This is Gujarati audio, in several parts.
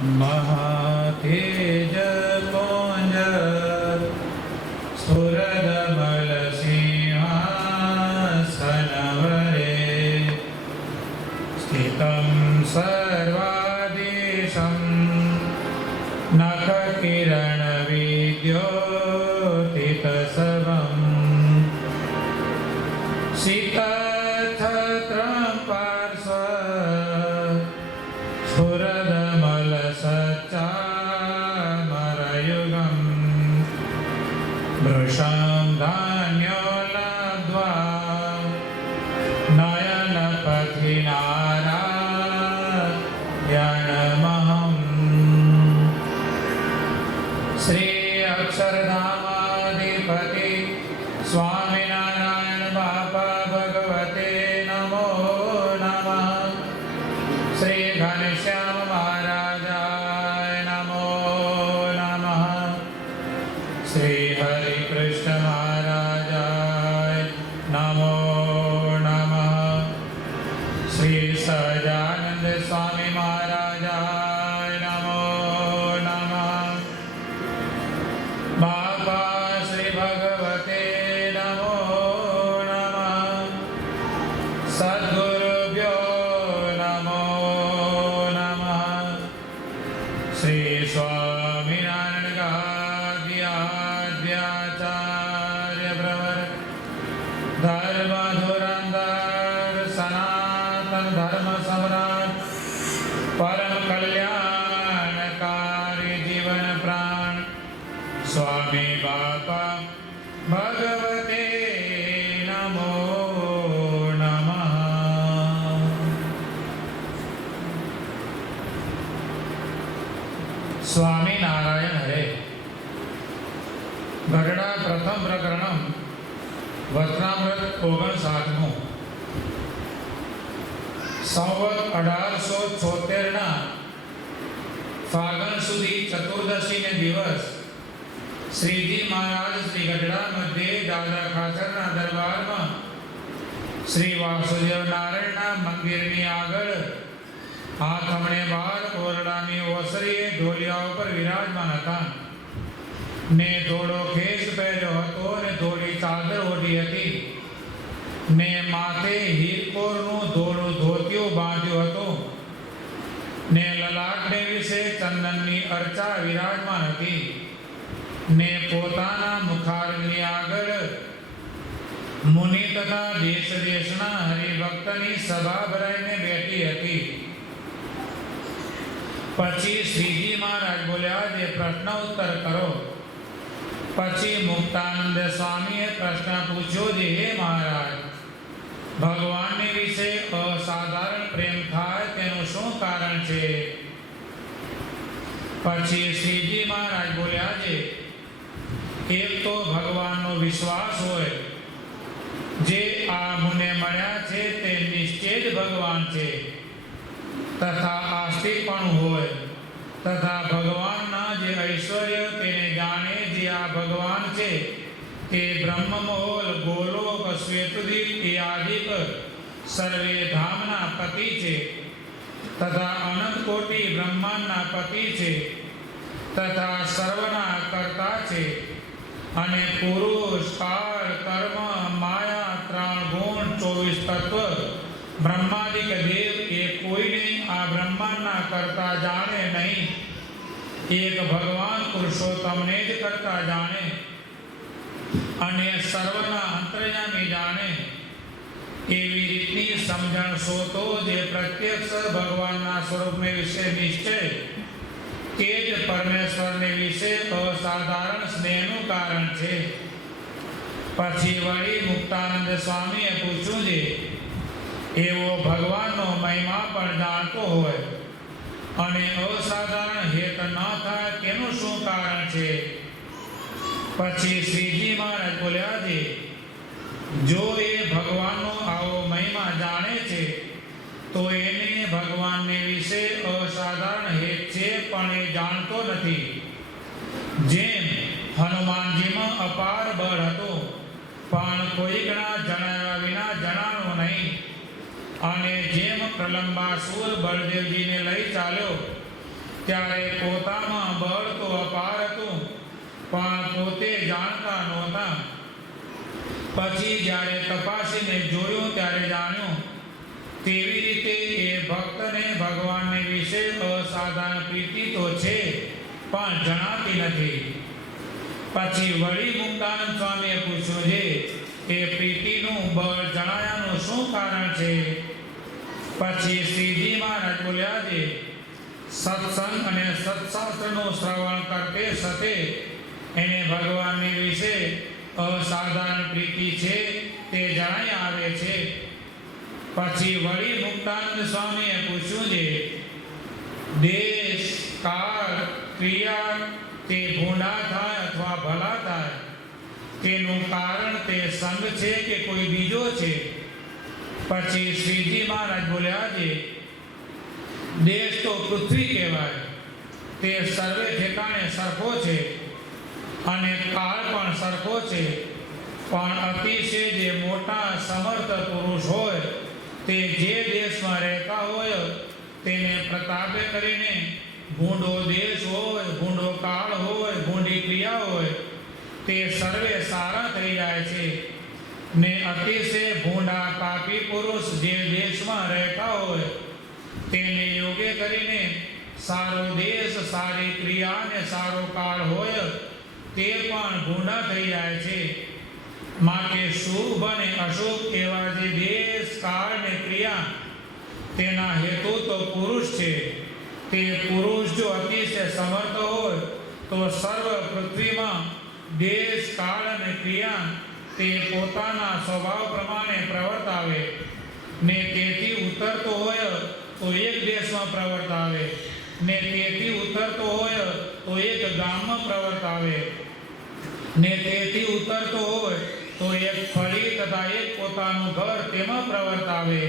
महातेज पुंज स्फुरदमल सिंहासनवरे स्थितं सर्वादिशं नखकिरणविद्योतितसवम् सीतच्छत्रं पार्श्व स्फुरदमलसच्चामरयुगम् वृषं धान्योलब्ध्वा नयनपथिनारायणमहम् श्री अक्षरधामाधिपति स्वामिनारायण बापा भगवते नमो नमः। श्री घनश्याम महाराजाय नमो नमः। श्री हरिकृष्ण महाराजाय नमो नमः। श्री सदानंद स्वामी महाराजाय नमो नमः। बाबा श्री भगवते नमो नमः। सद्गुरुभ्यो नमो नमः। श्री स्वामिनारायण गाद्याचार्य प्रवर धर्म धुरंधर सनातन धर्म सम्राट परम कल्याणकारी जीवन प्राण स्वामी बापा भगवते नमो नमः। स्वामी नारायण हरे। गढ़ड़ा प्रथम प्रकरण वचनामृत 59 संवत 1876 फागण सुधी चतुर्दशी ने दिवस श्रीजी महाराज श्री गढ़ड़ा मध्य दादा खाचर दरबार में श्री वासुदेव नारायण मंदिर ની આગળ હાથમણે બાર ઓરડાની ઓસરીએ ઢોલિયા ઉપર વિરાજમાન હતા ને ધોળો ખેસ પહેર્યો હતો ને ધોળી ચાદર ઓઢી હતી ને માથે હીરકોરનું ધોળું ધોતિયું બાંધ્યું હતું ને લલાટને વિશે ચંદનની અર્ચા વિરાજમાન હતી ને પોતાના મુખારની આગળ મુનિ તથા દેશ દેશના હરિભક્તની સભા ભરાઈને બેઠી હતી। પછી શ્રીજી મહારાજ બોલ્યા જે પ્રશ્ન ઉત્તર કરો। પછી મુક્તાનંદ સ્વામીએ પ્રશ્ન પૂછ્યો જે હે મહારાજ ભગવાનની વિશે અસાધારણ પ્રેમ થાય તેનું શું કારણ છે? પછી શ્રીજી મહારાજ બોલ્યા જે એક તો ભગવાનનો વિશ્વાસ હોય જે આ મને મળ્યા છે તે નિશ્ચય જ ભગવાન છે તથા આસ્તિકપણું હોય તથા ભગવાનના જે ઐશ્વર્ય તેને જાણે જે આ ભગવાન છે તે બ્રહ્મમહોલ ગોલોક શ્વેતદીપ આદિક સર્વે ધામના પતિ છે તથા અનંત કોટી બ્રહ્માંડના પતિ છે તથા સર્વના કર્તા છે અને પુરુષ કાળ કર્મ માયા 3 ગુણ 24 તત્વ બ્રહ્માદિક દેવ એ કોઈને આ બ્રહ્માંડના કરતા જાણે નહીં એક ભગવાન પુરુષોત્તમને જ કરતા જાણે અને સર્વના અંતર્યામી જાણે એવી રીતની સમજણ સોતો જે પ્રત્યક્ષ ભગવાનના સ્વરૂપને વિશે નિશ્ચય તે જ પરમેશ્વરને વિશે અસાધારણ સ્નેહનું કારણ છે। પછી વળી મુક્તાનંદ સ્વામીએ પૂછ્યું છે એવો ભગવાનનો મહિમા પણ જાણતો હોય અને અસાધારણ હેત ન થાય તેનું શું કારણ છે? પછી શ્રીજી મહારાજ બોલ્યા છે જો એ ભગવાનનો આવો મહિમા જાણે છે તો એને ભગવાનને વિશે અસાધારણ હેત છે પણ એ જાણતો નથી। જેમ હનુમાનજીમાં અપાર બળ હતું પણ કોઈકના જણાવ્યા વિના જણાણું નહીં અને જેમ પ્રલંબાસુર બળદેવજીને લઈ ચાલ્યો ત્યારે પોતામાં બળ તો અપાર હતું, પણ પોતે જાણતા નહોતા. પછી જ્યારે તપાસીને જોયું ત્યારે જાણ્યું. તેવી રીતે એ ભક્તને ભગવાનને વિશે અસાધારણ પ્રીતિ તો છે, પણ જણાતી નથી. પછી વળી મુક્તાનંદ સ્વામીએ પૂછ્યું છે, એ પ્રીતિનું બળ જણાયાનું શું કારણ છે? પછી શ્રીજી મહારાજ બોલ્યા છે, સત્સંગ અને સત્શાસ્ત્રનું શ્રવણ કરતે સતે એને ભગવાનની વિશે અસાધારણ પ્રીતિ છે તે જણાઈ આવે છે. પછી વળી મુક્તાનંદ સ્વામીએ પૂછ્યું છે, દેશ કાળ ક્રિયા તે ભૂંડા થાય અથવા ભલા થાય, તેનું કારણ તે સંગ છે કે કોઈ બીજો છે? પછી શ્રીજી મહારાજ બોલ્યા છે, દેશ તો પૃથ્વી કહેવાય, તે સર્વે ઠેકાણે સરખો છે, અને કાળ પણ સરખો છે. પણ અતિશય જે મોટા સમર્થ પુરુષ હોય તે જે દેશમાં રહેતા હોય તેને પ્રતાપે કરીને ભૂંડો દેશ હોય, ભૂંડો કાળ હોય, ભૂંડી ક્રિયા હોય, તે સર્વે સારા થઈ જાય છે. ને અતિશય ભૂંડા પાપી પુરુષ જે દેશમાં રહેતા હોય તેને યોગ્ય કરીને સારો દેશ, સારી ક્રિયા ને સારો કાળ હોય તે પણ ભૂંડા થઈ જાય છે. માટે શુભ અને અશુભ એવા જે દેશ, કાળ ને ક્રિયા તેના હેતુ તો પુરુષ છે. તે પુરુષ જો અતિશય સમર્થ હોય તો સર્વ પૃથ્વીમાં દેશ, કાળ અને ક્રિયા તે પોતાના સ્વભાવ પ્રમાણે પ્રવર્તાવે. ને તેથી ઉતરતો હોય તો એક દેશમાં પ્રવર્તાવે, ને તેથી ઉતરતો હોય તો એક ગામમાં પ્રવર્તાવે, ને તેથી ઉતરતો હોય તો એક ફળી તથા એક પોતાનું ઘર તેમાં પ્રવર્તાવે.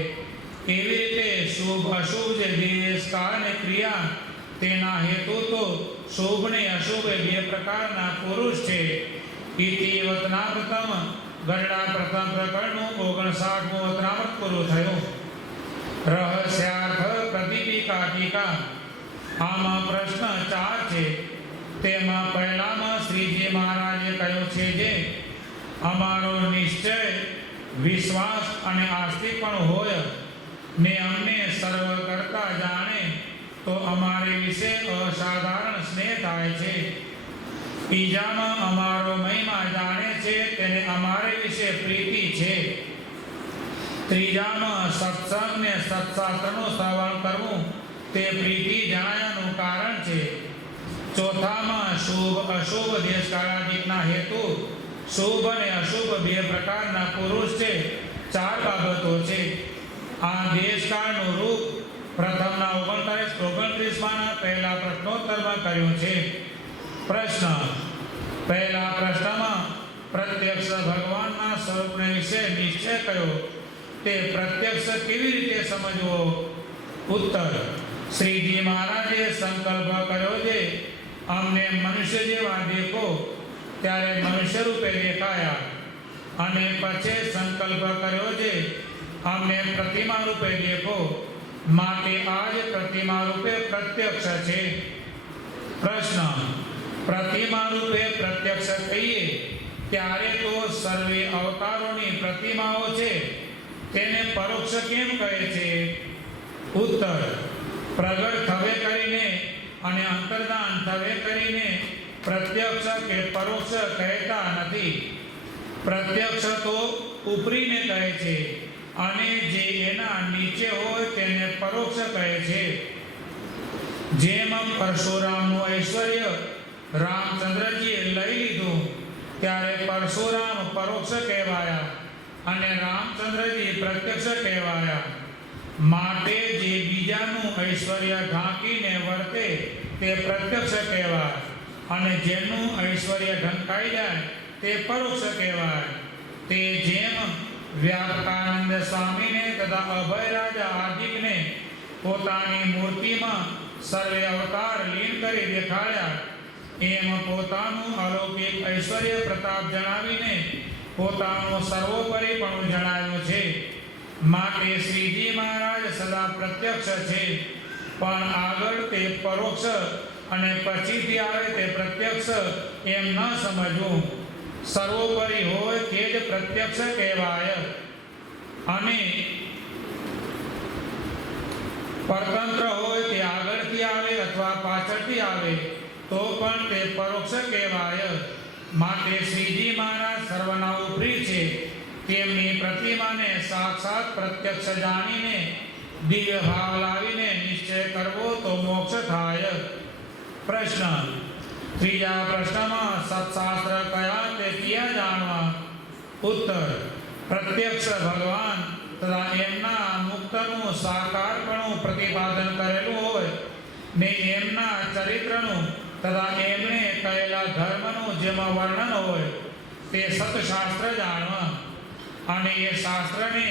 એવી રીતે શુભ અશુભ જે દેશ, કાળ અને ક્રિયા તેના હેતુ તો શુભ ને અશુભ એ બે પ્રકારના પુરુષ છે. ઇતિ વતનામૃતમ ગરડા પ્રથમ પ્રકરણનું 59મું વતનામૃત પૂરું થયું. રહસ્યાર્થ પ્રદીપિકા ટીકા. આમાં પ્રશ્ન 4 છે. તેમાં પહેલામાં શ્રીજી મહારાજે કહ્યું છે જે અમારો નિશ્ચય, વિશ્વાસ અને આસ્તિકપણ હોય ને અમને સર્વ કરતા જાણે તો અમારે વિશે અસાધારણ સ્નેહ થાય છે. બીજામાં અમારો મહિમા જાણે છે તેને અમારે વિશે પ્રીતિ છે. ત્રીજામાં સત્સંગ ને સત્શાસ્ત્રનું શ્રવણ કરવું તે પ્રીતિ જણાયાનું કારણ છે. ચોથામાં શુભ અશુભ દેશકાળાદિકના હેતુ શુભ અને અશુભ બે પ્રકારના પુરુષ છે. 4 બાબતો છે. આ દેશકાળનું રૂપ પ્રથમના 29-29 પહેલા પ્રશ્નોત્તરમાં કર્યું છે. પ્રશ્ન પહેલા પ્રશ્નમાં પ્રત્યક્ષ ભગવાનના સ્વરૂપને વિશે નિશ્ચય કર્યો. તે પ્રત્યક્ષ કેવી રીતે સમજવો? ઉત્તર, શ્રીજી મહારાજે સંકલ્પ કર્યો છે, અમને મનુષ્ય જેવા દેખો. ત્યારે મનુષ્ય રૂપે દેખાયા. અને પછી સંકલ્પ કર્યો છે, અમને પ્રતિમા રૂપે દેખો. માટે આજ પ્રતિમા રૂપે પ્રત્યક્ષ છે. પ્રશ્ન પ્રતિમા રૂપે પ્રત્યક્ષ કહીએ ત્યારે તો સર્વે અવતારોની પ્રતિમાઓ છે, તેને પરોક્ષ કેમ કહે છે? ઉત્તર, પ્રગટ થવે કરીને અને અંતર્ધાન થવે કરીને પ્રત્યક્ષ કે પરોક્ષ કહેતા નથી. પ્રત્યક્ષ તો ઉપરીને કહે છે અને જે એના નીચે હોય તેને પરોક્ષ કહે છે. જેમ પરશુરામનું ઐશ્વર્ય રામચંદ્રજીએ લઈ લીધું ત્યારે પરશુરામ પરોક્ષ કહેવાયા અને રામચંદ્રજી પ્રત્યક્ષ કહેવાયા. માટે જે બીજાનું ઐશ્વર્ય ઢાંકીને વર્તે તે પ્રત્યક્ષ કહેવાય અને જેનું ઐશ્વર્ય ઢંકાઈ જાય તે પરોક્ષ કહેવાય. તે જેમ વ્યાપકાનંદ સ્વામીને તથા અભય રાજા હાર્દિકને પોતાની મૂર્તિમાં સર્વે અવતાર લીન કરી દેખાડ્યા, એમ પોતાનું અલૌકિક ઐશ્વર્ય પ્રતાપ જણાવીને પોતાનું સર્વોપરીપણું જણાવ્યું છે. માટે શ્રીજી મહારાજ સદા પ્રત્યક્ષ છે. પણ આગળ તે પરોક્ષ અને પછીથી આવે તે પ્રત્યક્ષ એમ ન સમજવું. સર્વોપરી હોય તે જ પ્રત્યક્ષ કહેવાય અને પરતંત્ર હોય તે આગળથી આવે અથવા પાછળથી આવે તો પણ તે પરોક્ષ કહેવાય. માટે શ્રીજી મહારાજ સર્વના ઉપરી છે. તેમની પ્રતિમાને સાક્ષાત પ્રત્યક્ષ જાણીને દિવ્ય ભાવ લાવીને નિશ્ચય કરવો તો મોક્ષ થાય. પ્રશ્ન ત્રીજા પ્રશ્નમાં સત્શાસ્ત્ર કયા તે ક્યાં જાણવા? ઉત્તર પ્રત્યક્ષ ભગવાન તથા એમના મુક્તનું સાકારપણું પ્રતિપાદન કરેલું હોય ને એમના ચરિત્રનું તથા એમણે કહેલા ધર્મનું જેમાં વર્ણન હોય તે સત્શાસ્ત્ર જાણવા. અને એ શાસ્ત્રને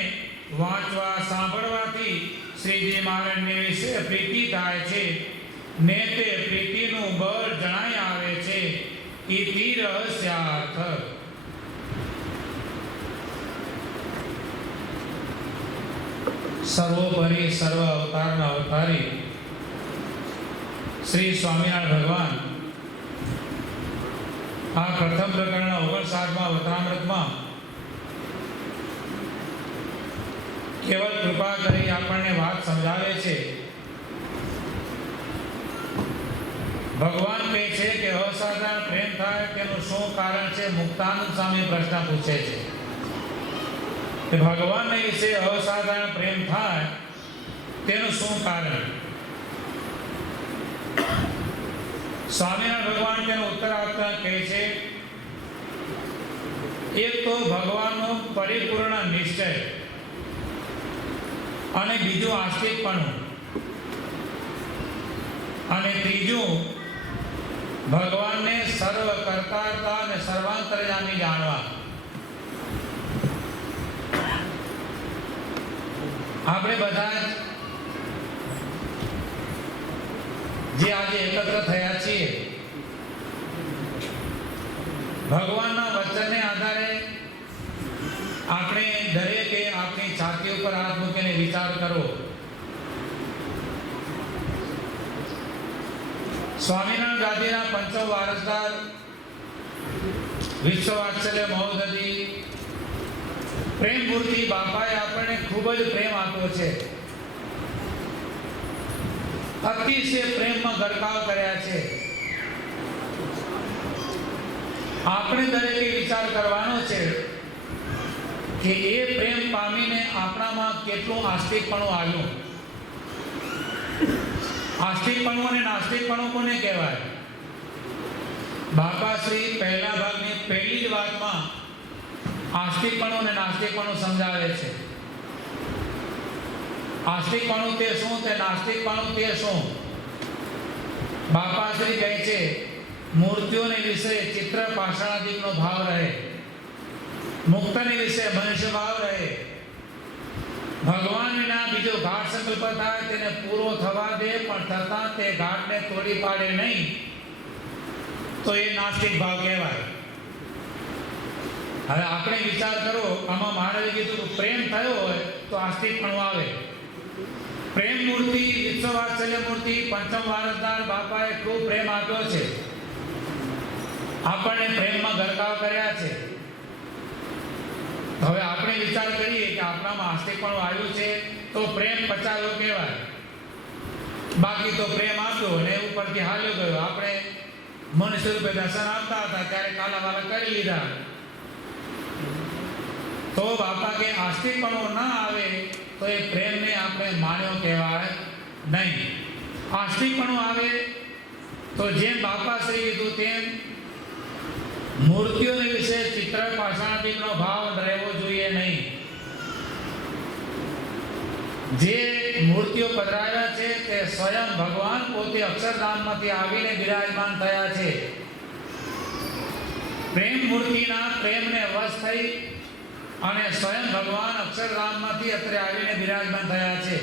વાંચવા સાંભળવાથી શ્રીજી મહારાજને વિશે પ્રીતિ થાય છે ને તે પ્રીતિનું બળ જણાઈ આવે છે. ઇતિ રહસ્યાર્થ. સર્વોપરી સર્વ અવતારના અવતારી શ્રી સ્વામિનારાયણ ભગવાન આ પ્રથમ પ્રકરણના 59મા વચનામૃતમાં કેવળ કૃપા કરી આપણને વાત સમજાવે છે. ભગવાન કહે છે કે અસાધારણ પ્રેમ થાય તેનું શું કારણ છે? મુક્તાનંદ સ્વામી પ્રશ્ન પૂછે છે કે ભગવાનને વિશે અસાધારણ પ્રેમ થાય તેનું શું કારણ? સ્વામિનારાયણ ભગવાન તેનો ઉત્તર આપતા કહે છે, એક તો ભગવાનનો પરિપૂર્ણ નિશ્ચય અને બીજું આસ્તિકપણું અને ત્રીજું ભગવાનને સર્વ કરતારતા અને સર્વાંતર્યામી જાણવા. આપણે બધા જે આજે એકત્ર થયા છીએ ભગવાનના વચનને આધારે આપણે દરેકે આપણી છાતી ઉપર હાથ મૂકીને વિચાર કરો. સ્વામિનારાયણ ગાદીના પંચમ વારસદાર વિશ્વવાત્સલ્ય મહોદધિ પ્રેમ મૂર્તિ બાપાએ આપણને ખૂબ જ પ્રેમ આપ્યો છે. અતિશય પ્રેમમાં ગરકાવ કર્યા છે. આપણે દરેકે વિચાર કરવાનો છે કે એ પ્રેમ પામીને આપણામાં કેટલું આસ્તિકપણું આવ્યું. આસ્તિકપણું અને નાસ્તિકપણું કોને કહેવાય? બાપાશ્રી પહેલા ભાગની પહેલી જ વાતમાં આસ્તિકપણું અને નાસ્તિકપણું સમજાવે છે. આસ્તિકપણું તે શું, તે નાસ્તિકપણું તે શું? બાપાશ્રી કહે છે મૂર્તિઓને વિશે ચિત્ર પાષાણાદિકનો ભાવ રહે, મુક્તને વિશે મનુષ્ય ભાવ રહે, ભગવાન વિના બીજો ઘાટ સંકલ્પ થાય તેને પૂરો થવા દે પણ છતાં તે ઘાટને તોડી પાડે નહીં તો એ નાસ્તિક ભાવ કહેવાય. હવે આપણે વિચાર કરો, આમાં મહારાજે કીધું પ્રેમ થયો હોય તો આસ્તિકપણું આવે. પ્રેમ મૂર્તિ વિશ્વવાત્સલ્ય મૂર્તિ પંચમ વારસદાર બાપાએ ખૂબ પ્રેમ આપ્યો છે. આપણને પ્રેમમાં ગરકાવ કર્યા છે. હવે આપણે વિચાર કરીએ કે આપણામાં આસ્તિકપણું આવ્યું છે તો પ્રેમ પચાવ્યો કહેવાય. બાકી તો પ્રેમ આપ્યો અને ઉપરથી હાલ્યો ગયો. આપણે મનુષ્ય રૂપે દર્શન આપતા હતા ત્યારે કાલાવાલા કરી લીધા. તો બાપા કે આસ્તિકપણું ના આવે તો એ પ્રેમને આપણે માન્યો કહેવાય નહીં. આસ્તિકપણું આવે તો જેમ બાપાશ્રી કીધું તેમ મૂર્તિઓને વિશે ચિત્ર પાષાણાદિકનો ભાવ રહેવો જોઈએ નહીં. જે મૂર્તિઓ પધરાવ્યા છે તે સ્વયં ભગવાન પોતે અક્ષરધામમાંથી આવીને બિરાજમાન થયા છે. પ્રેમ મૂર્તિના પ્રેમને વશ થઈ અને સ્વયં ભગવાન અક્ષરધામમાંથી અત્રે આવીને બિરાજમાન થયા છે.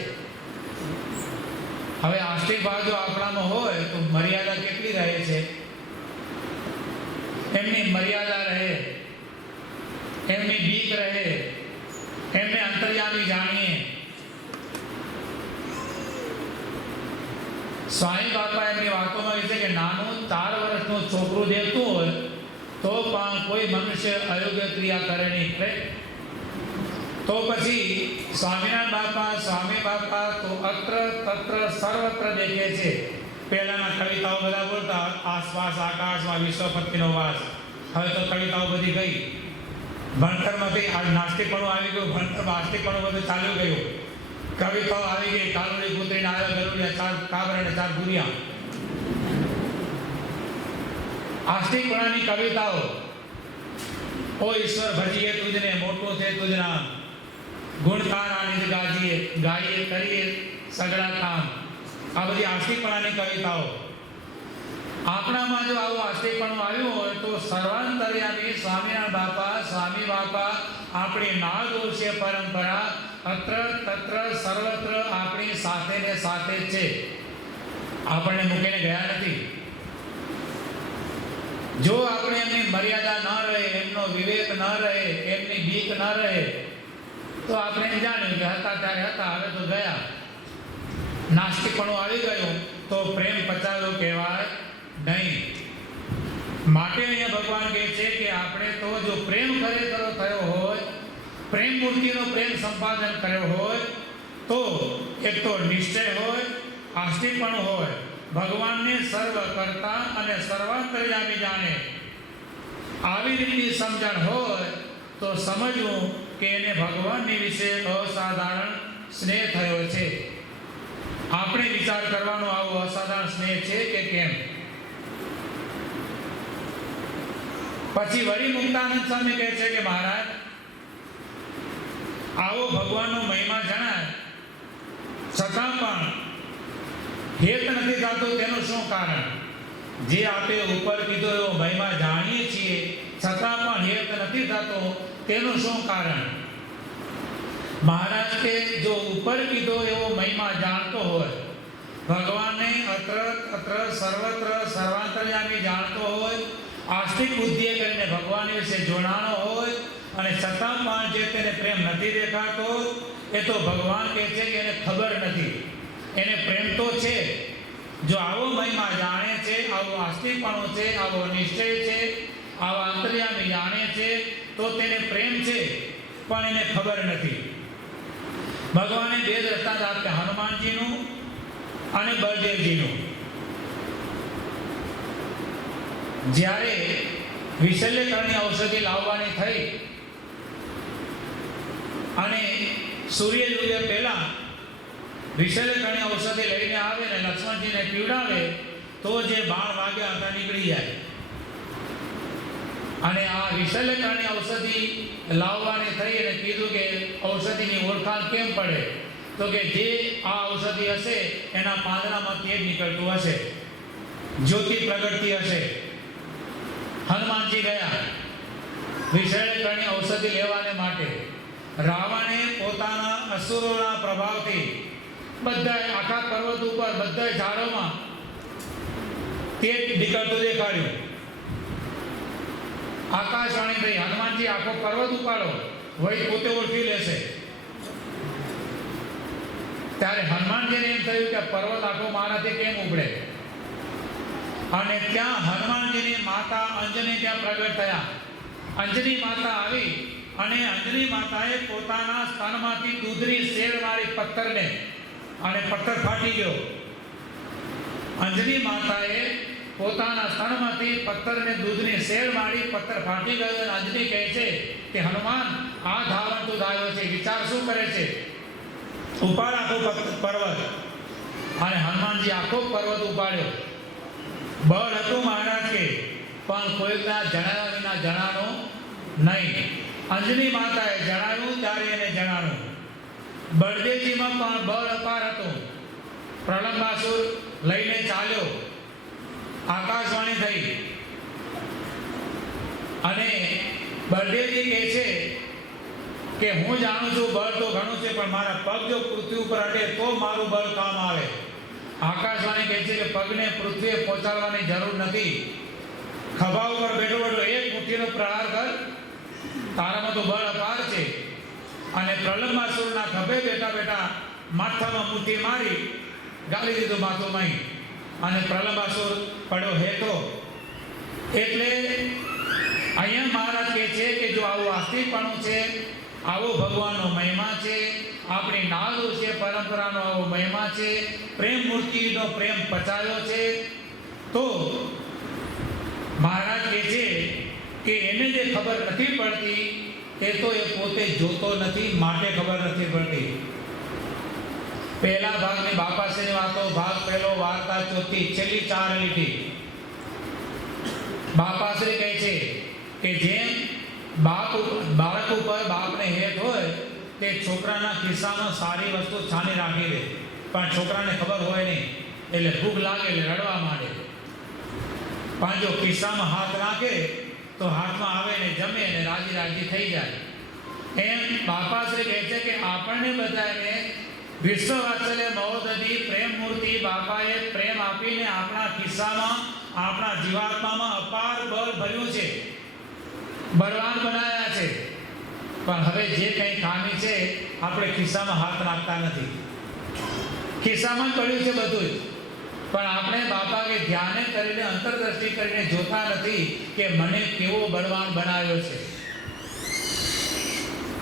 હવે આસ્તિક ભાવ જો આપણામાં હોય તો મર્યાદા કેટલી રહે છે? એમની મર્યાદા રહે, એમની બીક રહે, એમને અંતર્યામી જાણીએ. સ્વામી બાપા એમની વાતોમાં કહે છે કે નાનું 4 વર્ષનું છોકરું દેખતું હોય તો પણ કોઈ મનુષ્ય અયોગ્ય ક્રિયા કરે નહીં. તો પછી સ્વામી બાપા તો અત્ર તત્ર સર્વત્ર દેખે છે. પહેલાના કવિતાઓ બધા બોલતા આસપાસ આકાશમાં વિશ્વપતિનો વાસ. હવે તો કવિતાઓ બધી ગઈ. ભણતરમાંથી આ નાસ્તિકપણું આવી ગયું, ભણતરમાં આસ્તિકપણું બધું ચાલ્યું ગયું. કવિતાઓ આવી ગઈ, કાલુડી કૂતરીને આવ્યા ગરુડિયા, 4 કાબર અને 4 ગુરિયા. આસ્તિકપણાની કવિતાઓ. ઓ ઈશ્વર ભજીએ તુજને, મોટું છે તુજ નામ, ગુણ તારા નિજ ગાઈએ કરીએ સગડા કામ. આ બધી આસ્તિકપણાની કવિતાઓ. આપણામાં જો આવું આસ્તિકપણું આવ્યું હોય તો સર્વાંતર્યામી સ્વામી બાપા આપણી નાદોષીય પરંપરા અત્ર તત્ર સર્વત્ર આપણી સાથે ને સાથે છે. આપણને મૂકીને ગયા નથી. જો આપણે એમની મર્યાદા ન રહે, એમનો વિવેક ન રહે, એમની બીક ન રહે તો આપણે જાણ્યું કે હતા ત્યારે હતા, હવે તો ગયા. નાસ્તિકપણું આવી ગયું તો પ્રેમ પચાવ્યો કહેવાય નહીં. માટે અહીંયા ભગવાન કહે છે કે આપણે તો જો પ્રેમ ખરેખર થયો હોય, પ્રેમ મૂર્તિનો પ્રેમ સંપાદન કર્યો હોય તો એક તો નિશ્ચય હોય, આસ્તિકપણું હોય, ભગવાનને સર્વ કરતા અને સર્વાંતર્યામી જાણે આવી રીતની સમજણ હોય તો સમજવું કે એને ભગવાનની વિશે અસાધારણ સ્નેહ થયો છે. આપણે વિચાર કરવાનો આવો અસાધારણ સ્નેહ છે કે કેમ. પછી વળી મુક્તાનંદ સ્વામી કહે છે કે મહારાજ આવો ભગવાનનો મહિમા જણાય છતાં પણ હેત નથી થતો, તેનું શું કારણ? જે આપે ઉપર કીધો એવો મહિમા જાણીએ છીએ છતાં પણ હેત નથી થતો, તેનું શું કારણ? મહારાજ કે જો ઉપર કીધો એવો મહિમા જાણતો હોય, ભગવાનને અત્ર તત્ર સર્વત્ર સર્વાંતર્યામી જાણતો હોય, આસ્તિક બુદ્ધિએ કરીને ભગવાન વિશે જોડાણો હોય અને છતાં પણ જે તેને પ્રેમ નથી દેખાતો, એ તો ભગવાન કહે છે કે એને ખબર નથી, એને પ્રેમ તો છે. જો આવો મહિમા જાણે છે, આવો આસ્તિકપણું છે, આવો નિશ્ચય છે, આવો અંતર્યામી જાણે છે તો તેને પ્રેમ છે, પણ એને ખબર નથી. ભગવાને 2 દ્રષ્ટાંત આપ્યા, હનુમાનજીનું અને બળદેવજીનું. જ્યારે વિશલ્યકરની ઔષધિ લાવવાની થઈ અને સૂર્ય ઉદય પહેલા વિશલ્યકરની ઔષધિ લઈને આવે ને લક્ષ્મણજીને પીવડાવે તો જે બાણ વાગ્યા હતા નીકળી જાય. અને આ વિશલ્યકરની ઔષધિ લાવવાની થઈ અને કીધું કે ઔષધિની ઓળખાણ કેમ પડે? તો કે જે આ ઔષધિ હશે એના પાંદડામાં તેજ નીકળતું હશે, જ્યોતિ પ્રગટતી હશે. હનુમાનજી ગયા વિશલ્યકરની ઔષધિ લેવાને માટે. રાવણે પોતાના અસુરોના પ્રભાવથી બધા આખા પર્વત ઉપર બધા ઝાડોમાં તેજ નીકળતું દેખાડ્યું. આકાશવાણી થઈ, હનુમાનજી આખો પર્વત ઉપાડો, વળી પોતે ઓળખી લેશે. ત્યારે હનુમાનજીને એમ થયું કે પર્વત આખો મારાથી કેમ ઉપડે? અને ત્યાં હનુમાનજીની માતા અંજની ત્યાં પ્રગટ થયા. અંજની માતા આવી અને અંજની માતાએ પોતાના સ્તનમાંથી દૂધની શેર મારી પથ્થરને, અને પથ્થર ફાટી ગયો. અંજની માતાએ પોતાના સ્તનમાંથી પથ્થરને દૂધની શેર મારી, પથ્થર ફાટી ગયો. અને અંજની કહે છે કે હનુમાન આ ધાવણ તું ધાવ્યો છે, વિચાર શું કરે છે? ઉપાડ આખો પર્વત. અને હનુમાનજી આખો પર્વત ઉપાડ્યો. બળ હતું મહારાજ કે, પણ કોઈના જણાવ્યા વિના જણાનો નહીં. અંજની માતાએ જણાવ્યું ત્યારે એને જણાવ્યું. બળદેવજીમાં પણ બળ અપાર હતું. પ્રલંબાસુર લઈને ચાલ્યો, આકાશવાણી થઈ અને બળદેવજી કહે છે કે હું જાણું છું બળ તો ઘણું છે, પણ મારા પગ જો પૃથ્વી ઉપર અડે તો મારું બળ કામ આવે. આકાશવાણી કહે છે કે પગને પૃથ્વીએ પહોંચાડવાની જરૂર નથી. ખભા ઉપર બેઠો બેઠો એક મુઠ્ઠીનો પ્રહાર કર, તારામાં તો બળ અપાર છે. અને પ્રલંબાસુરના ખભે બેઠા બેઠા માથામાં મુઠ્ઠી મારી ગાળી દીધું માથું માઈ. અને પ્રલંબાસુર પડ્યો હેઠો. એટલે અહીંયા મહારાજ કહે છે કે જો આવું આસ્તિકપણું છે, આવો ભગવાનનો મહિમા છે, આપણી નાદુ છે પરંપરાનો આવો મહિમા છે, પ્રેમ મૂર્તિનો પ્રેમ પચાવ્યો છે, તો મહારાજ કહે છે કે એને જે ખબર નથી પડતી એ તો એ પોતે જોતો નથી, માટે ખબર નથી પડતી. પહેલા ભાગની બાપાશ્રીની વાતો, ભાગ પહેલો, વાર્તા ચોથી, છેલ્લી 4 લીટી. બાપાશ્રી કહે છે કે જેમ બાળક ઉપર બાપને હેત હોય તે છોકરાના ખિસ્સામાં સારી વસ્તુ છાની રાખી દે, પણ છોકરાને ખબર હોય નહીં, એટલે ભૂખ લાગે એટલે રડવા માંડે. પણ જો ખિસ્સામાં હાથ રાખે તો હાથમાં આવે ને જમે ને રાજી રાજી થઈ જાય. એમ બાપાશ્રી કહે છે કે આપણને બધાને વિશ્વ વાત્સલ્ય મહોદધિ પ્રેમ મૂર્તિ બાપાએ પ્રેમ આપીને આપણા ખિસ્સામાં, આપણા જીવાત્મામાં અપાર બળ ભર્યું છે, બળવાન બનાવ્યા છે. પણ હવે જે કંઈ ખામી છે આપણે ખિસ્સામાં હાથ નાખતા નથી, ખિસ્સામાં પડ્યું છે બધું જ, પણ આપણે બાપા કે ધ્યાને કરીને અંતરદ્રષ્ટિ કરીને જોતા નથી કે મને કેવો બળવાન બનાવ્યો છે.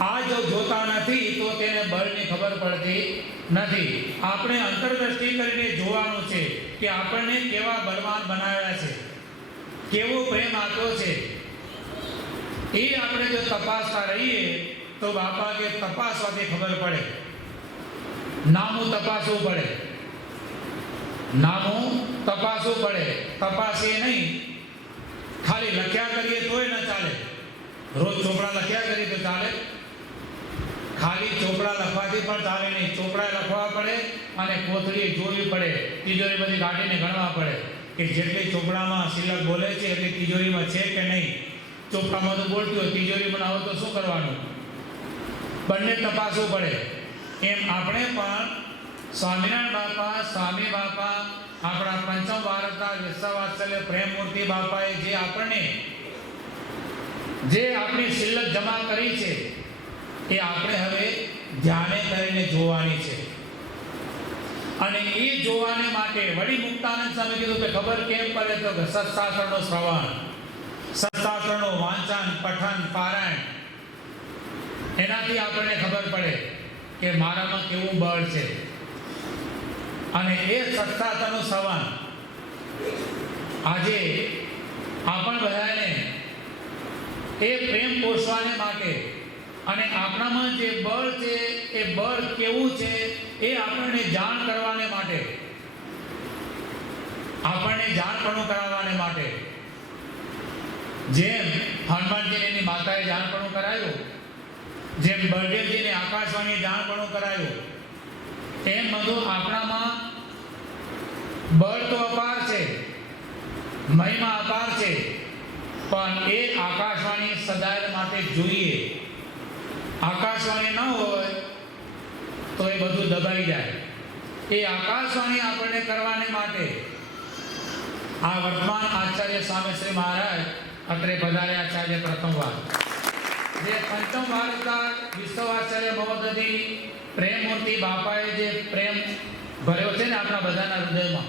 આ જો જોતા નથી તો તેને બળની ખબર પડતી નથી. આપણે અંતરદ્રષ્ટિ કરીને જોવાનું છે કે આપણને કેવા બળવાન બનાવ્યા છે, કેવો પ્રેમ આપ્યો છે. એ આપણે જો તપાસતા રહીએ તો બાપા કે તપાસવાથી ખબર પડે. નામું તપાસવું પડે, નામું તપાસવું પડે. તપાસીએ નહીં, ખાલી લખ્યા કરીએ તોય ન ચાલે. રોજ ચોપડા લખ્યા કરીએ તો ચાલે, ખાલી ચોપડા લખવાથી પણ ચાલે નહીં. ચોપડા લખવા પડે અને કોથળી જોવી પડે, તિજોરી બધી કાઢીને ગણવા પડે કે જેટલી ચોપડામાં શિલક બોલે છે એટલી તિજોરીમાં છે કે નહીં. ચોપડામાં તો બોલતી હોય, તિજોરીમાં ના હોય તો શું કરવાનું? બંને તપાસવું પડે. એમ આપણે પણ સ્વામિનારાયણ બાપા, સ્વામી બાપા, આપણા પંચમ વારસદાર વિશ્વ વાત્સલ્ય પ્રેમ મૂર્તિ બાપાએ જે આપણને જે આપણી શિલ્લક જમા કરી છે એ આપણે હવે ધ્યાને કરીને જોવાની છે. અને એ જોવાને માટે વળી મુક્તાનંદ સ્વામી કીધું કે ખબર કેમ પડે તો કે સત્શાસ્ત્રનો શ્રવણ, સત્શાસ્ત્રનો વાંચન, પઠન, પારાયણ, એનાથી આપણને ખબર પડે કે મારામાં કેવું બળ છે. અને એ સત્શાસ્ત્રનું શ્રવણ આજે આપણ બધાને એ પ્રેમ પોષવાને માટે અને આપણામાં જે બળ છે એ બળ કેવું છે એ આપણને જાણ કરવાને માટે, આપણને જાણપણું કરાવવાને માટે, જેમ હનુમાનજીને એની માતાએ જાણપણું કરાયું, જેમ બળદેવજીને આકાશવાણીએ જાણપણું કરાયું, એમ બધું આપણામાં બળ તો અપાર છે, મહિમા અપાર છે, પણ એ આકાશવાણી સદાય માટે જોઈએ. આકાશવાણી ન હોય તો એ બધું દબાઈ જાય. એ આકાશવાણી આપણને કરવાને માટે આ વર્તમાન આચાર્ય સ્વામી શ્રી મહારાજ અત્રે પધાર્યા છે આજે પ્રથમવાર. જે પંચમ વારસદાર વિશ્વ વાત્સલ્ય મહોદધિ પ્રેમ મૂર્તિ બાપાએ જે પ્રેમ ભર્યો છે ને આપણા બધાના હૃદયમાં,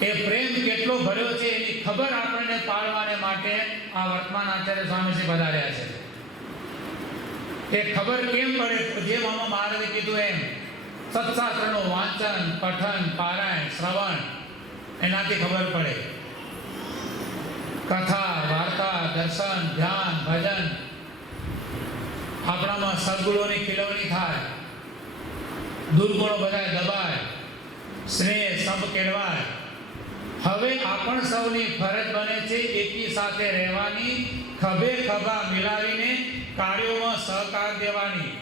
એ પ્રેમ કેટલો ભર્યો છે એની ખબર આપણને પાડવાને માટે આ વર્તમાન આચાર્ય સ્વામી શ્રી પધાર્યા છે. એ ખબર કેમ પડે તો જેમ આમાં મહારાજે કીધું એમ સત્શાસ્ત્રનું વાંચન, પઠન, પારાયણ, શ્રવણ, એનાથી ખબર પડે. કથા, વાર્તા, દર્શન, ધ્યાન, ભજન, આપણામાં સદગુણોની ખીલવણી થાય, દુર્ગુણો બધા દબાય, સ્નેહ સંપ કેળવાય. હવે આપણ સૌની ફરજ બને છે એકી સાથે રહેવાની, ખભે ખભા મિલાવીને કાર્યોમાં સહકાર દેવાની.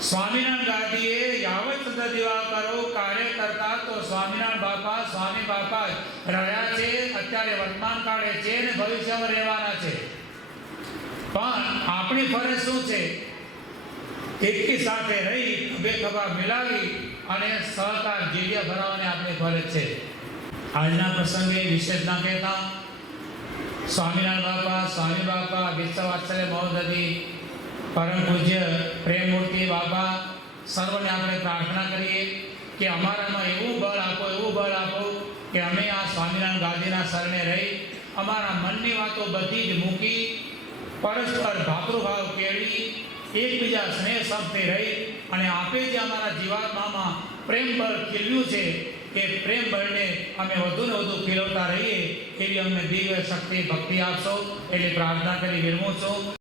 સ્વામિનારાયણ ગાદીએ યાવત દીવા કરો કાર્ય કરતા તો સ્વામિનારાયણ બાપા, સ્વામી બાપા રહ્યા છે, અત્યારે વર્તમાન કાળે છે ને ભવિષ્યમાં રહેવાના છે. પણ આપણી ફરજ શું છે? એકી સાથે રહી, ખભે ખભા મિલાવી અને સહકાર જીવ્યા ભરાવવાની આપણી ફરજ છે. આજના પ્રસંગે વિશેષ ના કહેતા સ્વામિનારાયણ બાપા, સ્વામી બાપા, વિશ્વ વાત્સલ્ય મહોદધિ પરમ પૂજ્ય પ્રેમ મૂર્તિ બાપા સર્વને આપણે પ્રાર્થના કરીએ કે અમારામાં એવું બળ આપો કે અમે આ સ્વામિનારાયણ ગાદીના શરણે રહી અમારા મનની વાતો બધી જ મૂકી પરસ્પર ભાતૃભાવ કેળવી એકબીજા સ્નેહ સંપથી રહી અને આપે જે અમારા જીવાત્મામાં પ્રેમ બળ ખીલ્યું છે એ પ્રેમ બળને અમે વધુ ને વધુ ખીલવતા રહીએ એવી અમને દિવ્ય શક્તિ ભક્તિ આપશો એટલે પ્રાર્થના કરી વિરમું છું.